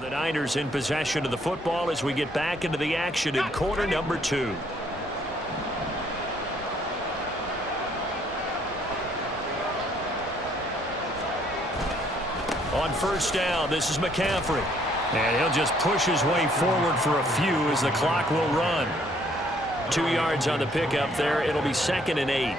The Niners in possession of the football as we get back into the action in quarter number 2. On first down, this is McCaffrey. And he'll just push his way forward for a few as the clock will run. 2 yards on the pickup there. It'll be 2nd and 8.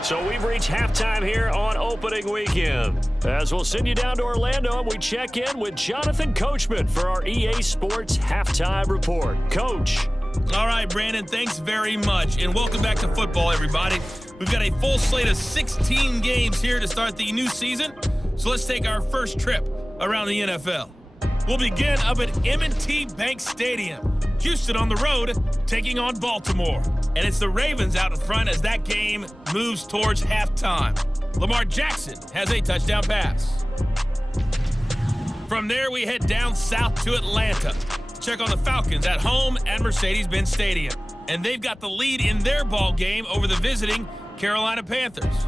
So we've reached halftime here on opening weekend. As we'll send you down to Orlando, and we check in with Jonathan Coachman for our EA Sports Halftime Report. Coach. All right, Brandon, thanks very much. And welcome back to football, everybody. We've got a full slate of 16 games here to start the new season. So let's take our first trip around the NFL. We'll begin up at M&T Bank Stadium. Houston on the road, taking on Baltimore. And it's the Ravens out in front as that game moves towards halftime. Lamar Jackson has a touchdown pass. From there, we head down south to Atlanta. Check on the Falcons at home at Mercedes-Benz Stadium. And they've got the lead in their ball game over the visiting Carolina Panthers.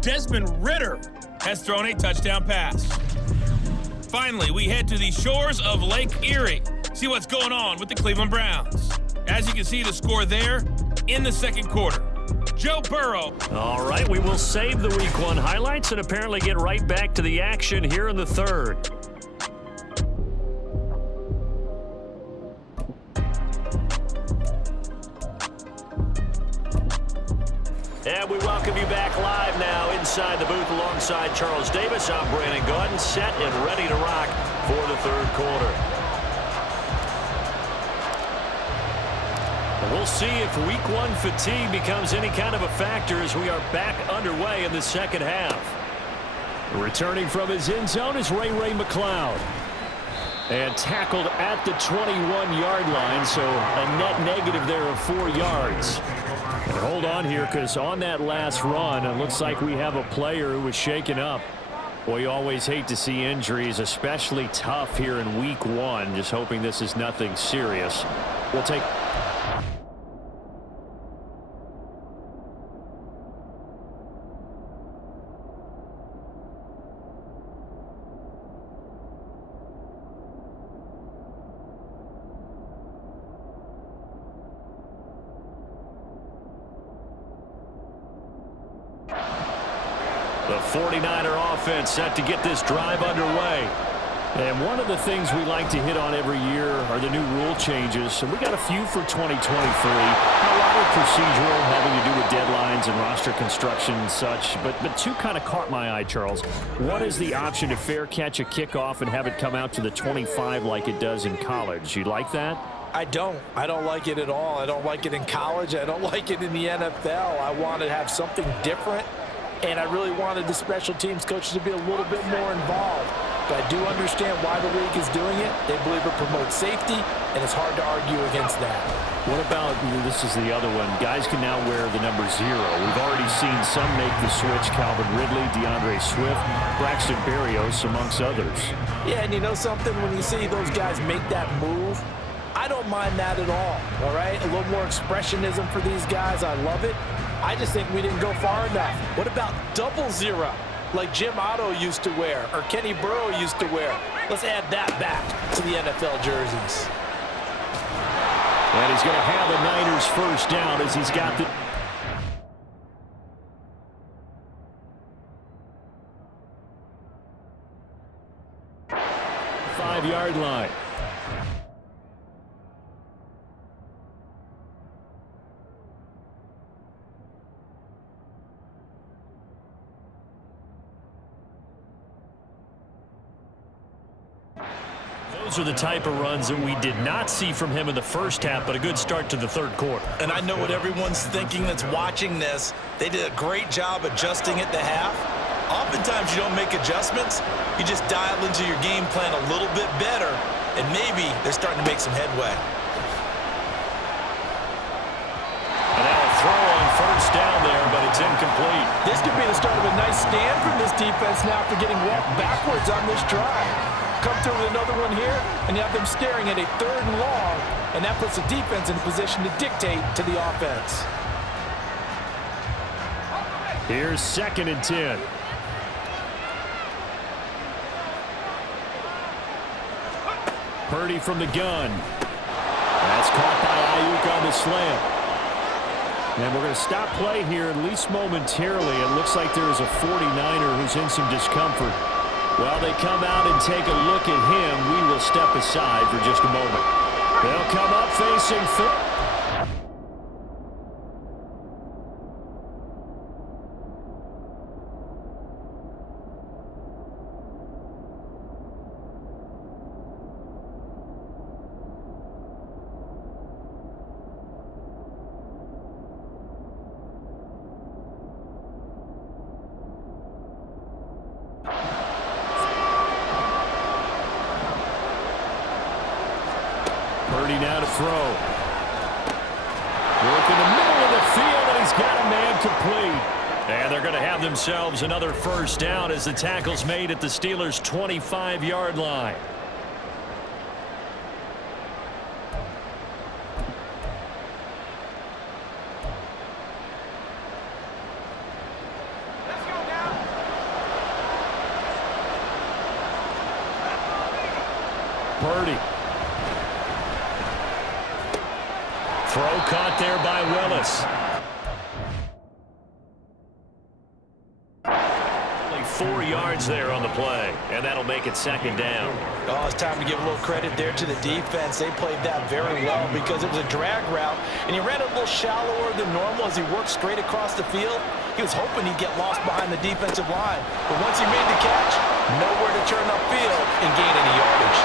Desmond Ridder has thrown a touchdown pass. Finally, we head to the shores of Lake Erie. See what's going on with the Cleveland Browns. As you can see, the score there in the second quarter. Joe Burrow. All right, we will save the Week 1 highlights and apparently get right back to the action here in the third. And we welcome you back live now inside the booth alongside Charles Davis. I'm Brandon Gaudin, set and ready to rock for the third quarter. We'll see if Week 1 fatigue becomes any kind of a factor as we are back underway in the second half. Returning from his end zone is Ray McCloud. And tackled at the 21-yard line, so a net negative there of 4 yards. And hold on here, because on that last run, it looks like we have a player who was shaken up. Boy, you always hate to see injuries, especially tough here in Week 1. Just hoping this is nothing serious. We'll take... The 49er offense set to get this drive underway. And one of the things we like to hit on every year are the new rule changes. And we got a few for 2023. A lot of procedural, having to do with deadlines and roster construction and such. But two kind of caught my eye, Charles. One is the option to fair catch a kickoff and have it come out to the 25 like it does in college. You like that? I don't like it at all. I don't like it in college. I don't like it in the NFL. I want to have something different. And I really wanted the special teams coaches to be a little bit more involved. But I do understand why the league is doing it. They believe it promotes safety, and it's hard to argue against that. What about, this is the other one, guys can now wear the number 0. We've already seen some make the switch, Calvin Ridley, DeAndre Swift, Braxton Berrios, amongst others. Yeah, and you know something? When you see those guys make that move, I don't mind that at all right? A little more expressionism for these guys. I love it. I just think we didn't go far enough. What about 00, like Jim Otto used to wear or Kenny Burrow used to wear? Let's add that back to the NFL jerseys. And he's going to have the Niners first down as he's got the... five-yard line. Those are the type of runs that we did not see from him in the first half, but a good start to the third quarter. And I know what everyone's thinking that's watching this. They did a great job adjusting at the half. Oftentimes you don't make adjustments. You just dial into your game plan a little bit better, and maybe they're starting to make some headway. And now a throw on first down there, but it's incomplete. This could be the start of a nice stand from this defense now after getting walked backwards on this drive. Come through with another one here, and you have them staring at a 3rd and long, and that puts the defense in a position to dictate to the offense. Here's 2nd and 10. Purdy from the gun. That's caught by Ayuk on the slant. And we're going to stop play here, at least momentarily. It looks like there is a 49er who's in some discomfort. While they come out and take a look at him, we will step aside for just a moment. They'll come up facing third. Purdy now to throw. Work in the middle of the field, and he's got a man complete. And they're going to have themselves another first down as the tackle's made at the Steelers' 25-yard line. Purdy. Throw caught there by Willis. Only 4 yards there on the play, and that'll make it 2nd down. Oh, it's time to give a little credit there to the defense. They played that very well because it was a drag route, and he ran a little shallower than normal as he worked straight across the field. He was hoping he'd get lost behind the defensive line, but once he made the catch, nowhere to turn upfield and gain any yardage.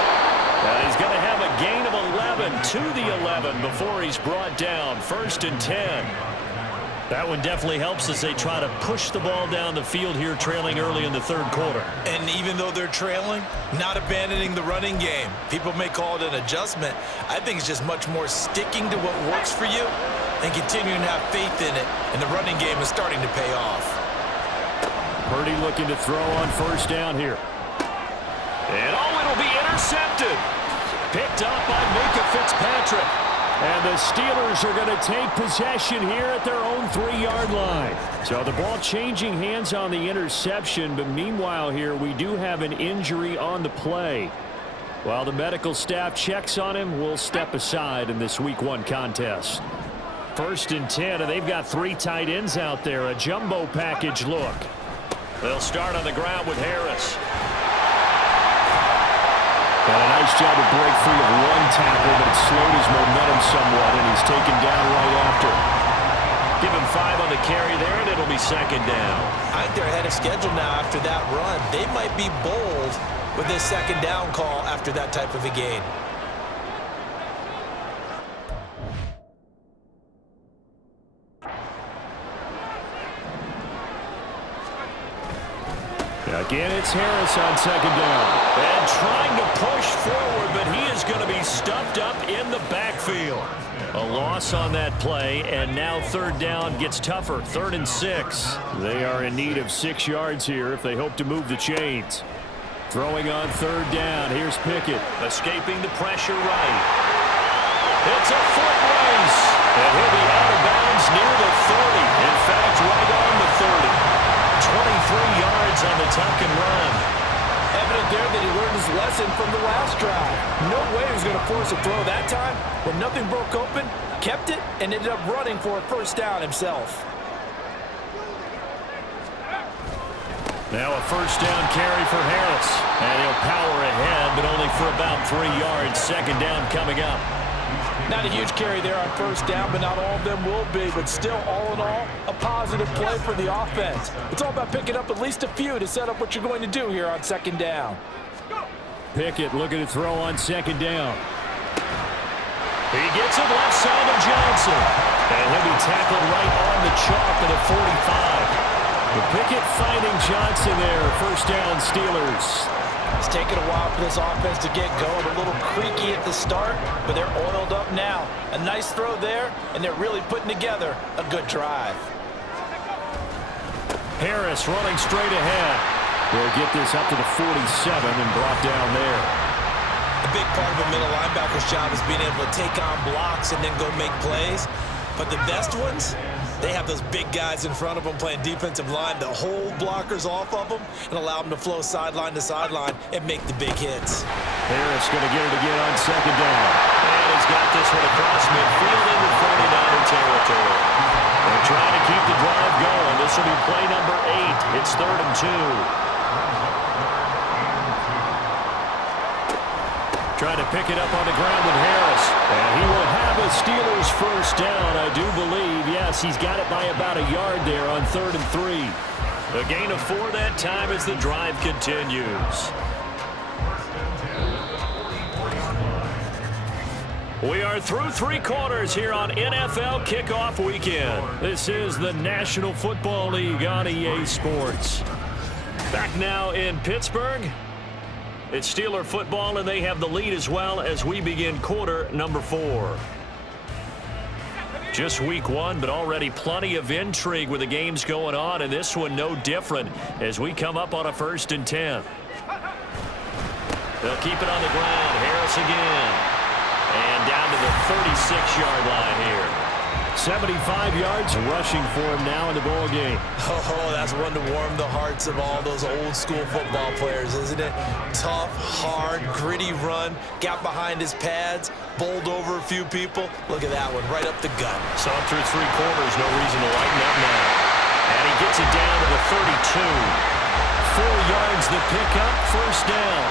And he's going to have a gain of 11 to the 11 before he's brought down. 1st and 10. That one definitely helps as they try to push the ball down the field here, trailing early in the 3rd quarter. And even though they're trailing, not abandoning the running game. People may call it an adjustment. I think it's just much more sticking to what works for you and continuing to have faith in it. And the running game is starting to pay off. Purdy looking to throw on 1st down here. And it'll be intercepted. Picked up by Minka Fitzpatrick. And the Steelers are going to take possession here at their own 3-yard line. So the ball changing hands on the interception, but meanwhile here we do have an injury on the play. While the medical staff checks on him, we'll step aside in this Week 1 contest. 1st and 10, and they've got 3 tight ends out there. A jumbo package look. They'll start on the ground with Harris. And a nice job to break free of 1 tackle, but it slowed his momentum somewhat, and he's taken down right after. Give him 5 on the carry there, and it'll be 2nd down. I think they're ahead of schedule now after that run. They might be bold with this 2nd down call after that type of a gain. Again, it's Harris on 2nd down. And trying to push forward, but he is going to be stuffed up in the backfield. A loss on that play, and now 3rd down gets tougher. 3rd and 6. They are in need of 6 yards here if they hope to move the chains. Throwing on 3rd down. Here's Pickett. Escaping the pressure right. It's a foot race. And he'll be out of bounds near the 30. In fact, right on the 30. 23 yards on the tuck and run. Evident there that he learned his lesson from the last drive. No way he was going to force a throw that time. When nothing broke open, kept it, and ended up running for a 1st down himself. Now a 1st down carry for Harris. And he'll power ahead, but only for about 3 yards. 2nd down coming up. Not a huge carry there on 1st down, but not all of them will be. But still, all in all, a positive play for the offense. It's all about picking up at least a few to set up what you're going to do here on 2nd down. Pickett looking to throw on 2nd down. He gets it left side of Johnson. And he'll be tackled right on the chalk of the 45. But Pickett finding Johnson there. 1st down, Steelers. It's taken a while for this offense to get going. A little creaky at the start, but they're oiled up now. A nice throw there, and they're really putting together a good drive. Harris running straight ahead. They'll get this up to the 47 and brought down there. A big part of a middle linebacker's job is being able to take on blocks and then go make plays. But the best ones, They have those big guys in front of them playing defensive line to hold blockers off of them and allow them to flow sideline to sideline and make the big hits. Harris going to get it again on second down. And he's got this one across midfield into 49er territory. They're trying to keep the drive going. This will be play number 8. It's 3rd and 2. Trying to pick it up on the ground with Harris. And he will have a Steelers first down, I do believe. Yes, he's got it by about a yard there on 3rd and 3. A gain of 4 that time as the drive continues. We are through 3 quarters here on NFL Kickoff Weekend. This is the National Football League on EA Sports. Back now in Pittsburgh. It's Steeler football, and they have the lead as well as we begin quarter number 4. Just week 1, but already plenty of intrigue with the games going on, and this one no different as we come up on a 1st and 10. They'll keep it on the ground. Harris again. And down to the 36-yard line here. 75 yards rushing for him now in the ball game. Oh, that's one to warm the hearts of all those old-school football players, isn't it? Tough, hard, gritty run. Got behind his pads, bowled over a few people. Look at that one, right up the gut. Saw him through 3 quarters. No reason to lighten up now. And he gets it down to the 32. 4 yards the pickup, first down.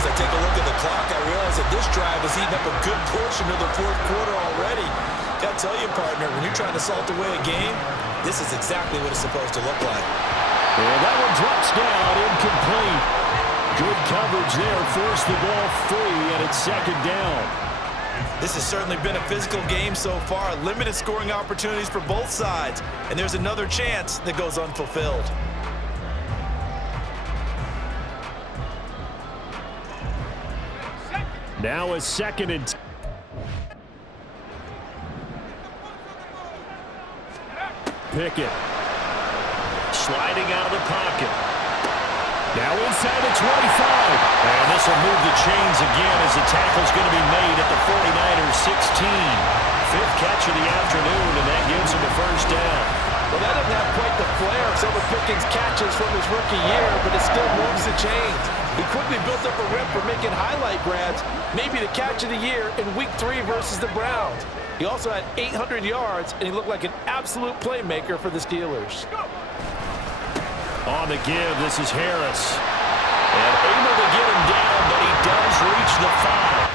As I take a look at the clock, I realize that this drive has eaten up a good portion of the 4th quarter already. Got to tell you, partner, when you're trying to salt away a game, this is exactly what it's supposed to look like. And that one drops down, incomplete. Good coverage there, forced the ball free, and it's 2nd down. This has certainly been a physical game so far. Limited scoring opportunities for both sides. And there's another chance that goes unfulfilled. Now a 2nd and 10. Pickett sliding out of the pocket. Now inside the 25. And this will move the chains again as the tackle's going to be made at the 49ers 16. 5th catch of the afternoon, and that gives him a first down. Well, that doesn't have quite the flair of some of Pickens' catches from his rookie year, but it still moves the chains. He quickly built up a rep for making highlight grabs, maybe the catch of the year in Week 3 versus the Browns. He also had 800 yards, and he looked like an absolute playmaker for the Steelers. On the give, this is Harris. And able to get him down, but he does reach the 5.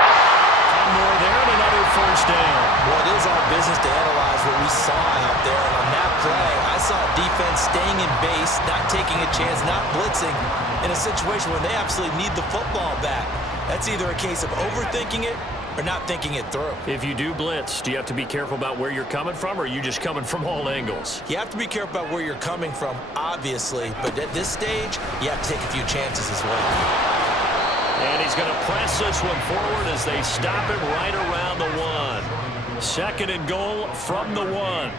One more there, and another first down. Well, it is our business to analyze what we saw out there. And on that play, I saw defense staying in base, not taking a chance, not blitzing, in a situation where they absolutely need the football back. That's either a case of overthinking it or not thinking it through. If you do blitz, do you have to be careful about where you're coming from, or are you just coming from all angles? You have to be careful about where you're coming from, obviously, but at this stage, you have to take a few chances as well. And he's going to press this one forward as they stop him right around the 1. 2nd and goal from the 1.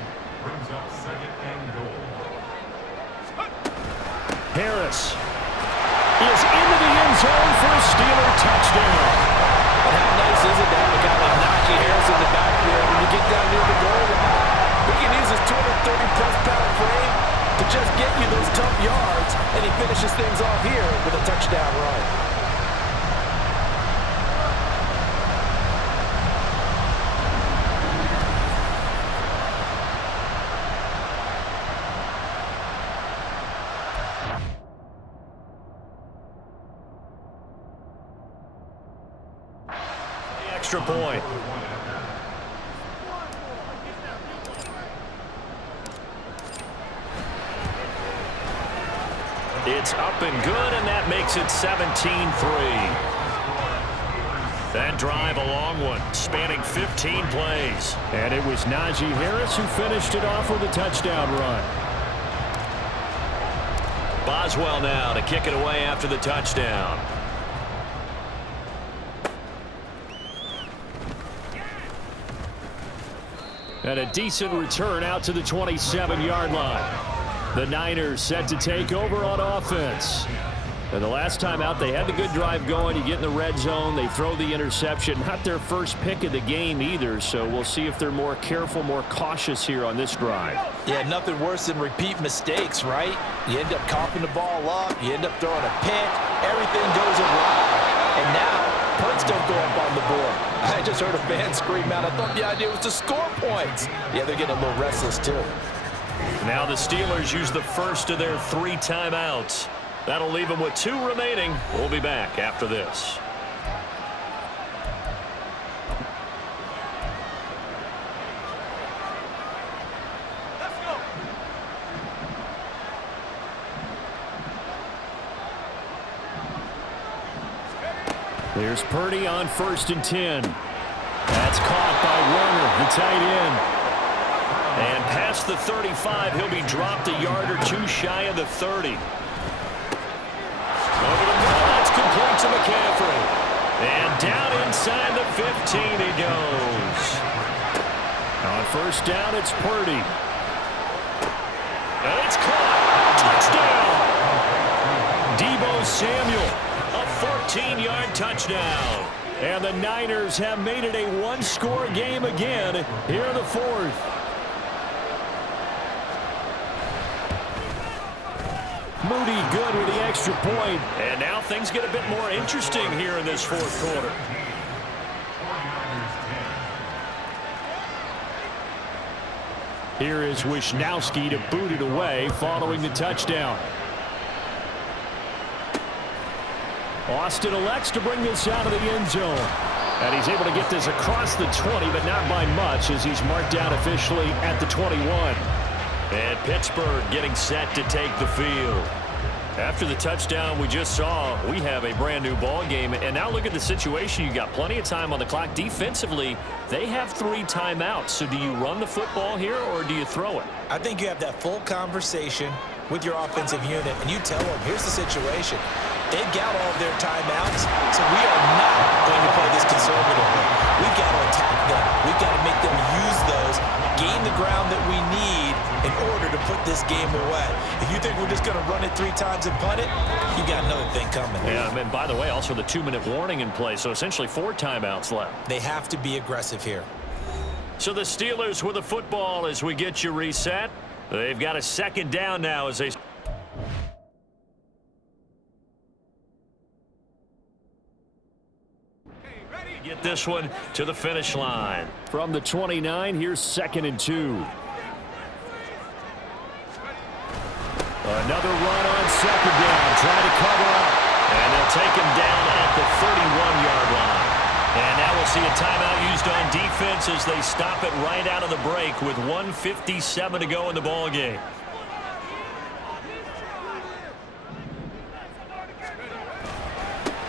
Harris is into the end zone for a Steeler touchdown. And how nice is it to have a guy like Najee Harris in the backfield when you get down near the goal line? He can use his 230-plus pound frame to just get you those tough yards, and he finishes things off here with a touchdown run. Extra point. It's up and good, and that makes it 17-3. That drive, a long one, spanning 15 plays. And it was Najee Harris who finished it off with a touchdown run. Boswell now to kick it away after the touchdown. And a decent return out to the 27-yard line. The Niners set to take over on offense. And the last time out, they had the good drive going. You get in the red zone, they throw the interception. Not their first pick of the game either, so we'll see if they're more careful, more cautious here on this drive. Yeah, nothing worse than repeat mistakes, right? You end up coughing the ball up, you end up throwing a pick, everything goes awry. And now, points don't go up on the board. I just heard a fan scream out, I thought the idea was to score points. Yeah, they're getting a little restless too. Now the Steelers use the first of their 3 timeouts. That'll leave them with 2 remaining. We'll be back after this. Here's Purdy on 1st and 10. That's caught by Warner, the tight end. And past the 35, he'll be dropped a yard or 2 shy of the 30. Over the middle, that's complete to McCaffrey. And down inside the 15 he goes. On 1st down, it's Purdy. And it's caught. Touchdown. Deebo Samuel, a 14-yard touchdown. And the Niners have made it a 1-score game again here in the 4th. Moody good with the extra point. And now things get a bit more interesting here in this 4th quarter. Here is Wisnowski to boot it away following the touchdown. Austin elects to bring this out of the end zone. And he's able to get this across the 20, but not by much as he's marked down officially at the 21. And Pittsburgh getting set to take the field. After the touchdown we just saw, we have a brand new ball game. And now look at the situation. You got plenty of time on the clock. Defensively, they have 3 timeouts. So do you run the football here or do you throw it? I think you have that full conversation with your offensive unit, and you tell them, here's the situation. They've got all of their timeouts, so we are not going to play this conservatively. We've got to attack them. We've got to make them use those, gain the ground that we need in order to put this game away. If you think we're just going to run it 3 times and punt it, you got another thing coming. Yeah, and by the way, also the 2-minute warning in play, so essentially 4 timeouts left. They have to be aggressive here. So the Steelers with the football as we get you reset. They've got a 2nd down now as they... get this one to the finish line. From the 29, here's 2nd and 2. Another run on 2nd down, trying to cover up. And they'll take him down at the 31-yard line. And now we'll see a timeout used on defense as they stop it right out of the break with 1:57 to go in the ball game.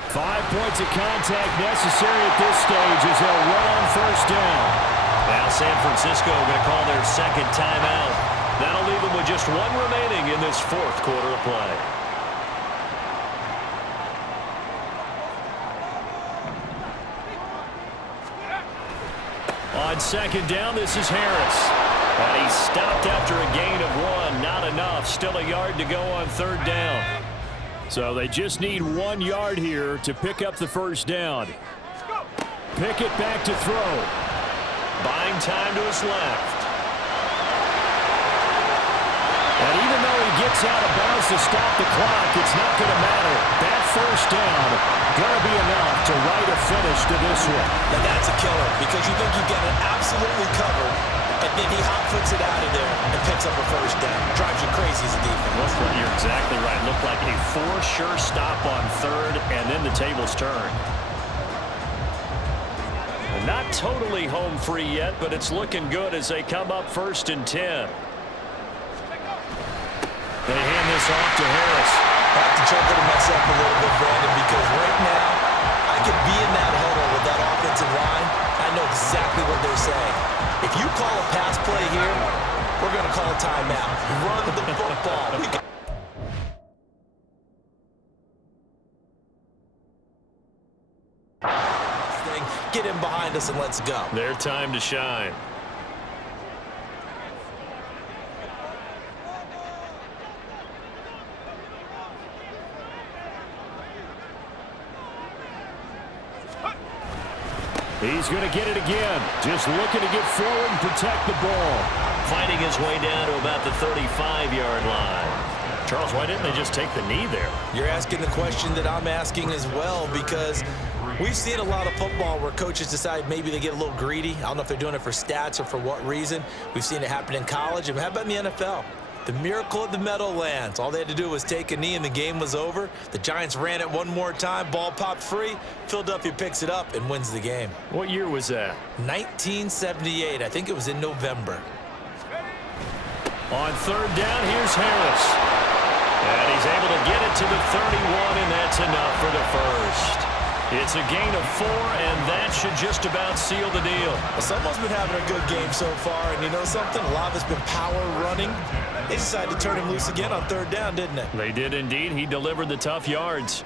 Five points of contact necessary at this stage as they'll run on 1st down. Now San Francisco going to call their 2nd timeout. That'll leave them with just 1 remaining in this 4th quarter of play. On 2nd down, this is Harris. And he stopped after a gain of 1. Not enough. Still a yard to go on 3rd down. So they just need 1 yard here to pick up the 1st down. Pickett back to throw. Buying time to his left. And even though he gets out of bounds to stop the clock, it's not going to matter. That 1st down going to be enough to write a finish to this one. Now that's a killer because you think you've got it absolutely covered, and then he hot-foots it out of there and picks up a 1st down. Drives you crazy as a defense. You're exactly right. Looked like a for-sure stop on 3rd, and then the tables turned. Not totally home free yet, but it's looking good as they come up 1st and 10. They hand this off to Harris. I have to chuckle to myself a little bit, Brandon, because right now I could be in that huddle with that offensive line. I know exactly what they're saying. If you call a pass play here, we're going to call a timeout. Run the football. Get him behind us and let's go. Their time to shine. He's going to get it again. Just looking to get forward and protect the ball. Fighting his way down to about the 35-yard line. Charles, why didn't they just take the knee there? You're asking the question that I'm asking as well, because we've seen a lot of football where coaches decide maybe they get a little greedy. I don't know if they're doing it for stats or for what reason. We've seen it happen in college. And how about in the NFL? The miracle of the Meadowlands. All they had to do was take a knee and the game was over. The Giants ran it one more time. Ball popped free. Philadelphia picks it up and wins the game. What year was that? 1978. I think it was in November. On third down, here's Harris. And he's able to get it to the 31, and that's enough for the first. It's a gain of 4, and that should just about seal the deal. Well, someone's been having a good game so far, and you know something? A lot of it's been power running. They decided to turn him loose again on third down, didn't they? They did indeed. He delivered the tough yards.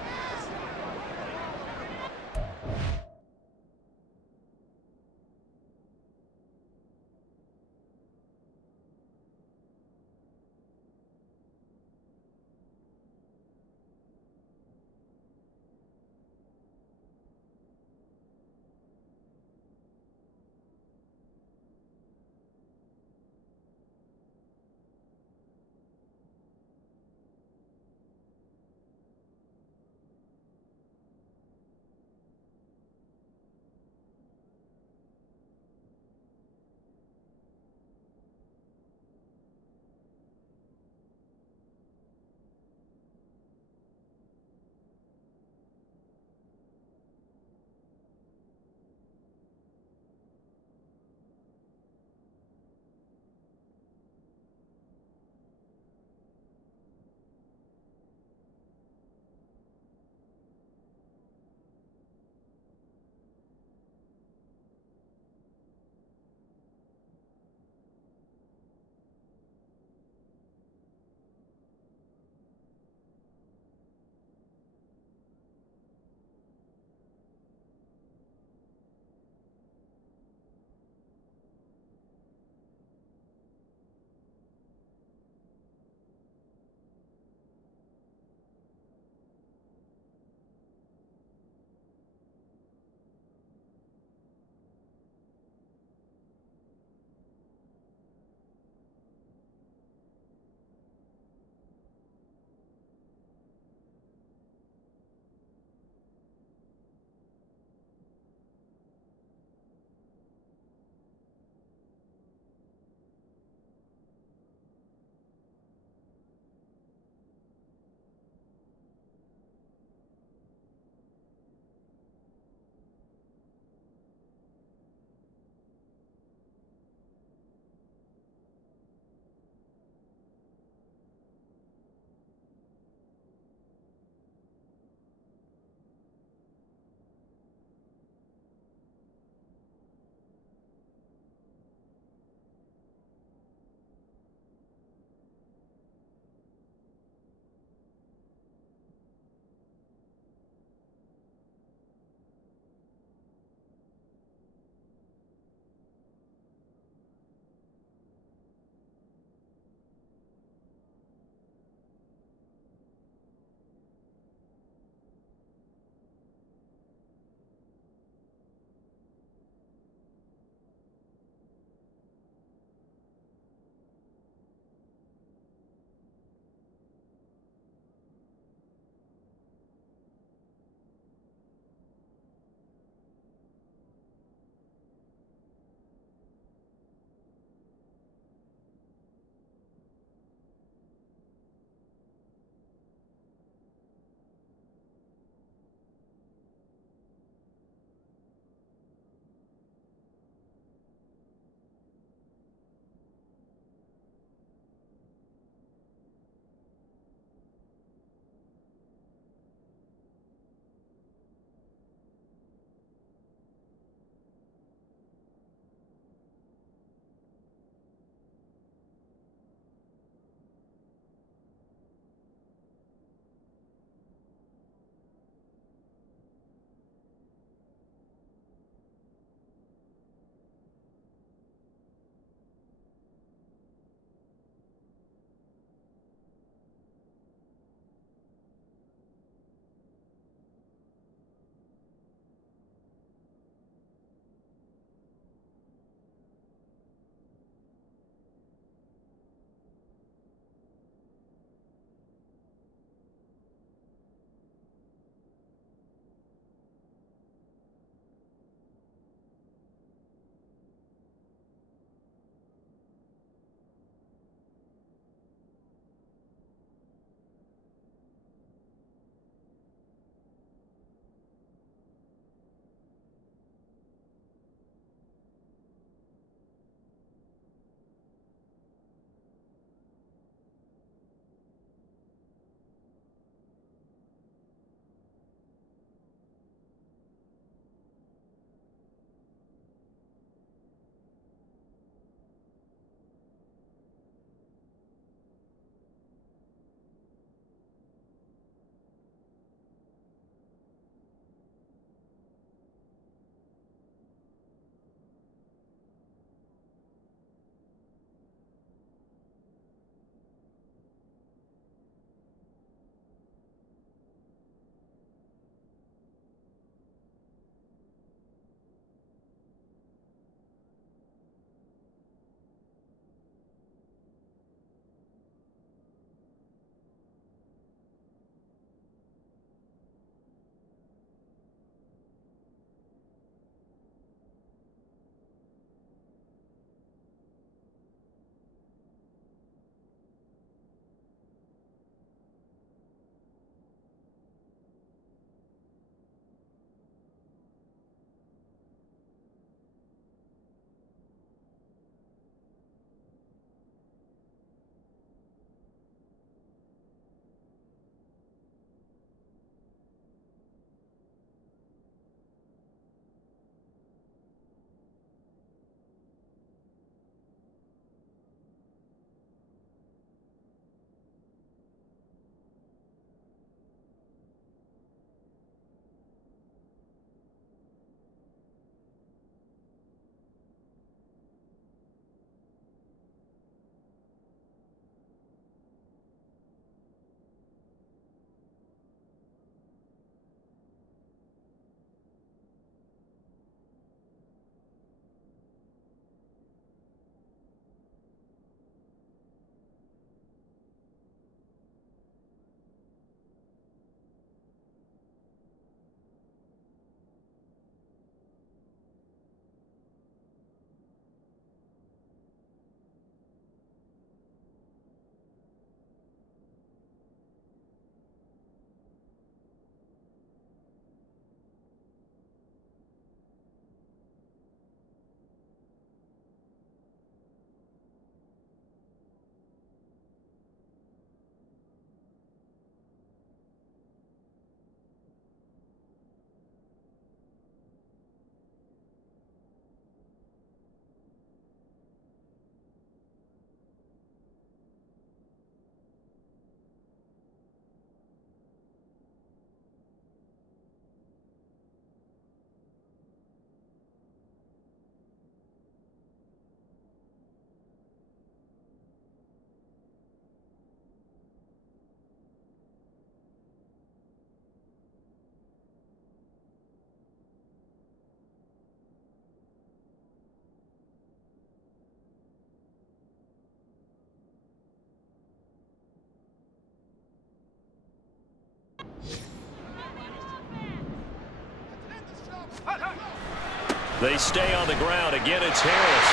They stay on the ground. Again, it's Harris.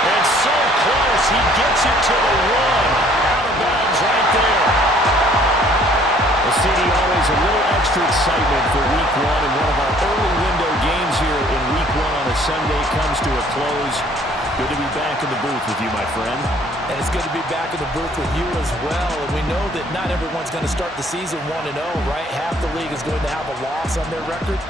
And so close. He gets it to the one. Out of bounds right there. Well, CD, always a little extra excitement for Week 1, and one of our early window games here in Week 1 on a Sunday comes to a close. Good to be back in the booth with you, my friend. And it's good to be back in the booth with you as well. And we know that not everyone's going to start the season 1-0, right? Half the league is going to have a loss on their record.